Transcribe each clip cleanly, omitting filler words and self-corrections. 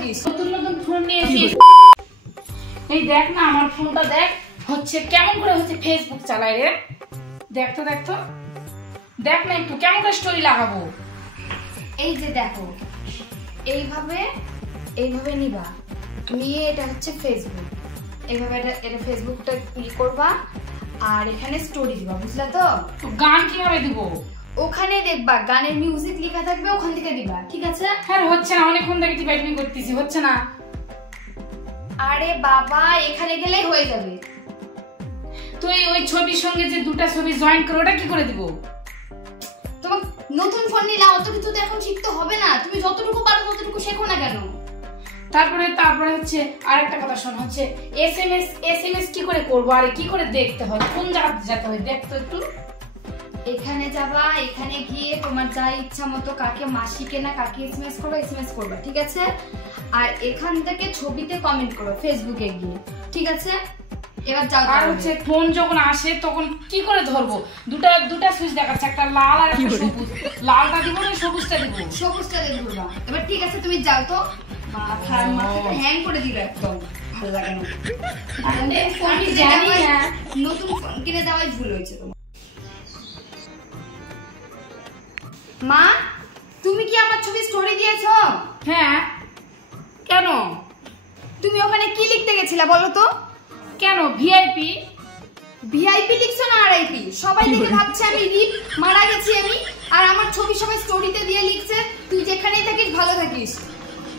থাকিস। নতুন নতুন ফোন নিয়েছিস, এই দেখ না আমার ফোনটা দেখ হচ্ছে কেমন করে হচ্ছে ফেসবুক চালায় রে। দেখ তো দেখ না একটু কেমন করে স্টোরি লাগাবো। এই যে দেখো, এইভাবে নিবা, নিয়ে এটা হচ্ছে ফেসবুক, এইভাবে এটা ফেসবুকটা করবা আর এখানে স্টোরি দিবা, বুঝলা তো? গান কিভাবে দিব? ওখানে দেখবা গানের মিউজিক লেখা থাকবে, ওখান থেকে দিবা, ঠিক আছে? হ্যাঁ হচ্ছে না, অনেকক্ষণ থেকে টিপাটিপি করতেছি, হচ্ছে না। আরে বাবা, এখানে গেলেই হয়ে যাবে। তুই ওই ছবির সঙ্গে যে দুটো ছবি জয়েন করে ওটা কি করে দিব? তোমার নতুন ফোন নিলা, অত কিছু তো এখন শিখতে হবে না, তুমি যতটুকু পারো ততটুকু শেখো না কেন? তারপরে হচ্ছে আরেকটা কথা শোন, হচ্ছে এসএমএস কি করে করব আর কি করে দেখতে হয়, কোন জায়গাতে যেতে হয় দেখ তো একটু। এখানে যাবা, এখানে গিয়ে তোমার যা ইচ্ছা মতো কাকে মাসিকে না কাকে এসএমএস করবা, ঠিক আছে? আর এখান থেকে ছবিতে কমেন্ট করো ফেসবুকে গিয়ে, ঠিক আছে? এবার যাও। আর হচ্ছে ফোন যখন আসে তখন কি করে ধরবো? দুটা সুইচ দেখাচ্ছে, একটা লাল আর একটা সবুজ। লালটা দিব না সবুজটা দিব? সবুজটা দিয়ে ধরবা। এবার ঠিক আছে, তুমি যাও তো। মাথাটা হ্যাং করে দিল একদম, ভালো লাগে না। আমি জানি না, নতুন ফোন কিনে দেওয়াই ভুল হয়েছে তোমার। মা, তুমি কি আমার ছবি স্টোরি দিয়েছো? হ্যাঁ। কেন? তুমি ওখানে কি লিখতে গেছিলা বলো তো? কেন ভিআইপি? ভিআইপি লিখছো না আরআইপি? সবাই দেখে ভাবছে আমি রিপ মারা গেছি আমি, আর আমার ছবি সবাই স্টোরিতে দিয়ে লিখছে তুই যেখানেই থাকিস ভালো থাকিস।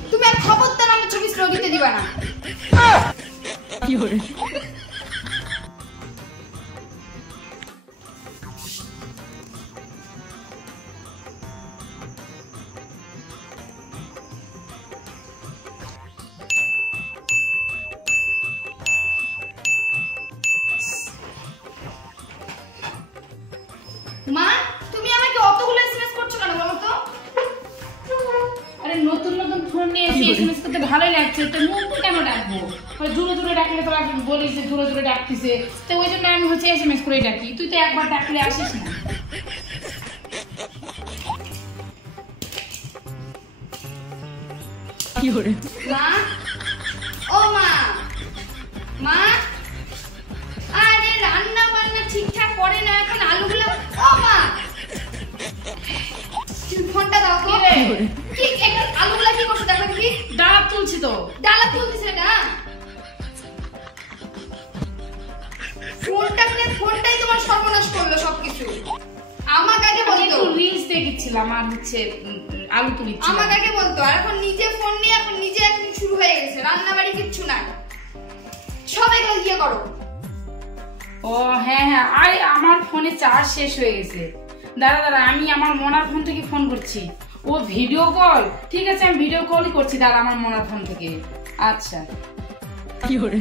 তুমি আর খবরদার আমার ছবি স্টোরিতে দিবা না। কি হরে? মা, তুমি আমাকে অতগুলো এসএমএস করছো কেন বলো তো? আরে নতুন ফোন নিয়েছি, এসএমএস করতে ভালোই লাগছে, তো মুখটা কেন ডাকবো? জোরে ডাকলে তো বলিস যে জোরে ডাকতিছে, তো ওই জন্য আমি হচ্ছে এসএমএস করে ডাকি। তুই তো একবার ডাকলে আসিস না। কি হরে? মা, ও মা, আরে রান্না বান্না ঠিকঠাক করে না এখন আলুগুলো। ও মা, ফোনটা দাও তো। কি এখন আলুগুলো কি করছো দেখো কি? ডালা তুলছি তো। ডালা তুলছিস এটা? ফোনটাই তোমার সর্বনাশ করলো সবকিছু। আমাকে আগে বলতো। একটু রিলস দেখছিলাম আর হচ্ছে আলু তুলছিলাম। আমাকে আগে বলতো, আর এখন নিজে ফোন নিয়ে এখন শুরু হয়ে গেছে, রান্না বাড়ি কিচ্ছু নাই, সব এগুলো দিয়ে করো। ও হ্যাঁ, আরে আমার ফোনে চার্জ শেষ হয়ে গেছে। দাঁড়া আমি আমার মনার ফোন থেকে ফোন করছি। ও ভিডিও কল? ঠিক আছে, আমি ভিডিও কলই করছি, দাঁড়া আমার মনার ফোন থেকে। আচ্ছা। কি হরে?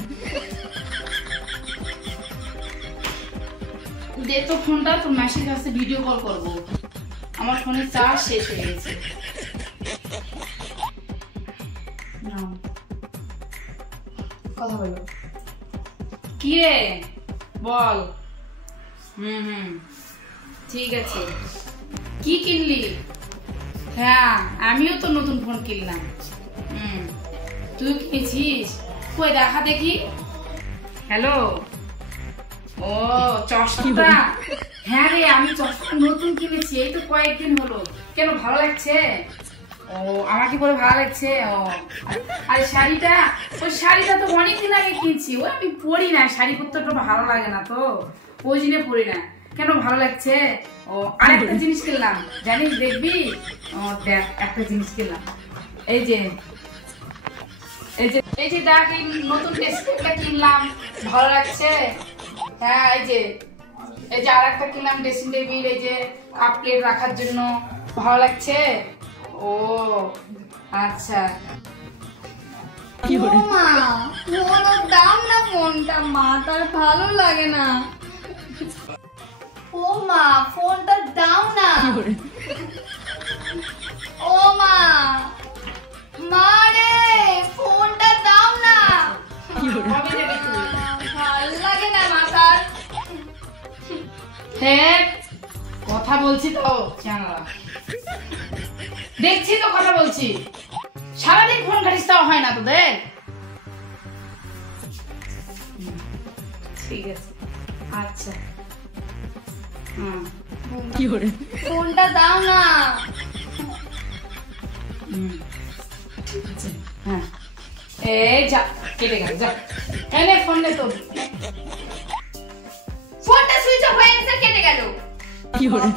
দে তো ফোনটা, তোর মেসেজ আছে, ভিডিও কল করবো। আমার ফোনে চার্জ শেষ হয়ে গেছে। কথা বলো। কি রে বল। ঠিক আছে। কি কিনলি? হ্যাঁ, আমিও তো নতুন ফোন কিনলাম। তুই কিনেছিস? কই দেখা দেখি। হ্যালো। ও চশমাটা? হ্যাঁ রে, আমি চশমা নতুন কিনেছি, এই তো কয়েকদিন হলো। কেন, ভালো লাগছে? ও আমাকে পরে ভালো লাগছে। ও আর শাড়িটা? ওই শাড়িটা তো অনেকদিন আগে কিনছি, ওই আমি পরি না, শাড়ি পরতে তো ভালো লাগে না, তো ওই জন্য পরি না। কেন, ভালো লাগছে? ও আর একটা জিনিস কিনলাম, জানিস, দেখবি? ও দেখ, একটা জিনিস কিনলাম, এই যে দেখ, নতুন ডেস্কটপটা কিনলাম, ভালো লাগছে? হ্যাঁ, এই যে আর একটা কিনলাম ড্রেসিং টেবিল, এই যে কাপ প্লেট রাখার জন্য, ভালো লাগছে? ও আচ্ছা। মা, ফোনের দাম না, ফোনটা মা তার ভালো লাগে না। ও মা, ফোনটা দাও না। ও মা, রে ফোনটা দাও না। ভালো লাগে না মা তার। হ্যাঁ, কথা বলছি তো, দেখছি তো কথা বলছি, সারাদিন ফোন ঘাটিস দেওয়া হয় না তোদের? ঠিক আছে, আচ্ছা। কি করে ফোনটা দাও না। ঠিক আছে, হ্যাঁ। এই যা, কেটে গেল, যা। এনে ফোন নে তোর। ফোনটা সুইচ অফ হয়ে গেছে, কেটে গেল। কি করে?